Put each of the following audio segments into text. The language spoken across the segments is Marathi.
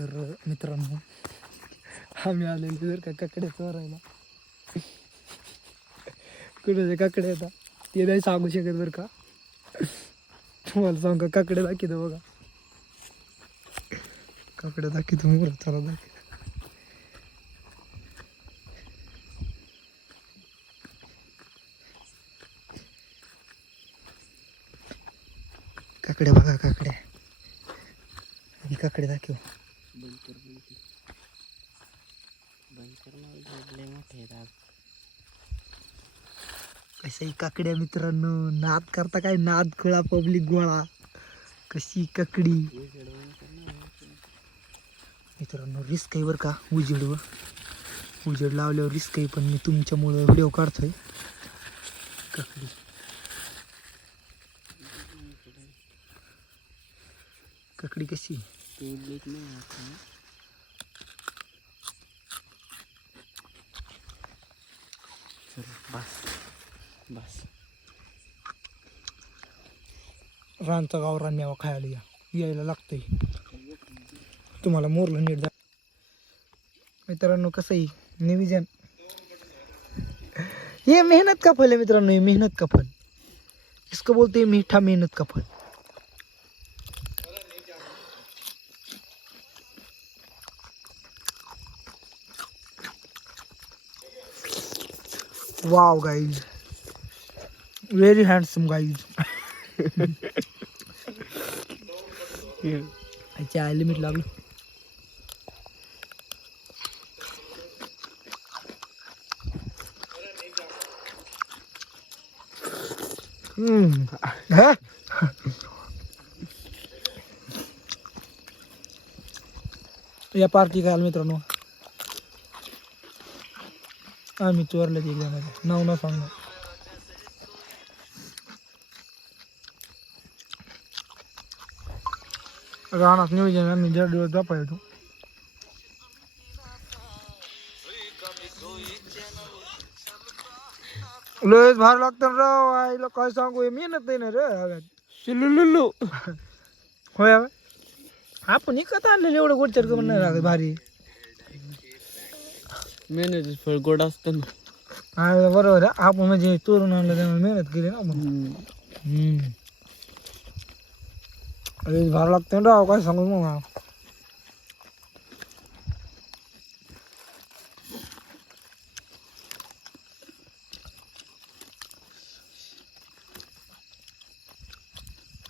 तर मित्रांनो आम्ही आलेलो जर का काकडे चोरायला. कुणाचे काकडे येतात ते नाही सांगू शकत बरं का. तुम्हाला सांगा काकडे दाखवतो बघा. काकडे दाखवतो बरं, चला दाखव. काकडे बघा काकडे. ही काकडे दाखव. कशी काकड्या मित्रांनो, नाद करता काय नाद खुळा पब्लिक गोळा. कशी काकडी मित्रांनो, रिस्क आहे बरं का. उजेड लावल्यावर रिस्क आहे, पण मी तुमच्यामुळं व्हिडिओ काढतोय. काकडी काकडी कशी बस रानचा गावरान मेवा खायला यायला लागतंय. तुम्हाला मोरलं नीट मित्रांनो. कसं आहे निविजन, ये मेहनत का फल है मित्रांनो. ये मेहनत का फल, इसको बोलते हैं मीठा मेहनत का फल. Wow guys, very handsome guys. अच्छा लिमिट लागलो. या पार्टी काय मित्रांनो, आम्ही चोरले ते नाव न सांगणार. रानात नियोजन आम्ही दर दिवस दापायचो. लयच भार लागतं राव. आईला काय सांगू, मेहनत नाही ना रे. शिलुलुलु होय आपण इकत आणलेलं एवढं गोडचर करून नाही लागत भारी. मेहनतीचं फळ गोड असतं ना. हा बरोबर आहे. आपण म्हणजे चोरून आणलं त्यामुळे मेहनत केली ना आपण. अरे भार लागतं राव, काय सांगू मग.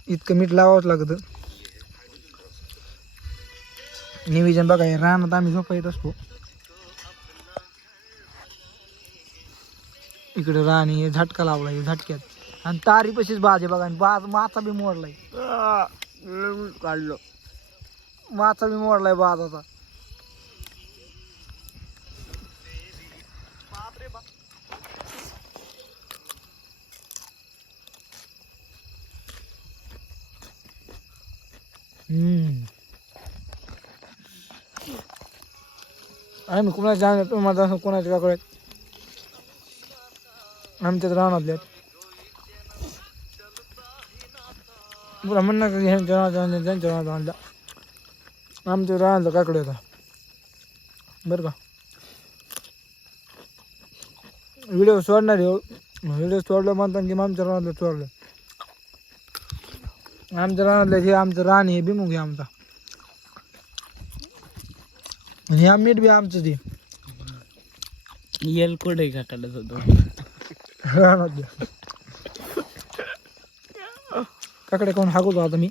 इतकं मीठ लावावंच लागतं. निविजन बघा, हे रानात आम्ही झोपा येत असतो. इकडे राणी झटका लावलाय झटक्यात आणि तारी पशीच बाज आहे बघा. आणि बाज माचा बी मोडलाय. काढलो माचा बी मोडलाय बाजाचा. आम्ही कुणाच्या जाणार तुम्हाला असं कोणाच्या काकडे आमच्यात राहणार पुरा म्हणणं का त्यांच्या आणला. आमच्या राहणार काकडे होता बरं का. व्हिडिओ सोडणार आहे. व्हिडिओ सोडलं म्हणतात की आमच्या राहणार सोडलं. आमच्या राहणार हे आमचं रान हे बिमुग आहे आमचा. आणि हा मीठ बी आमचं ते येल कोड आहे का काढत होतो राहणार. काकडे कोण हाकवतो आता मी.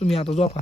तुम्ही आता झोपा.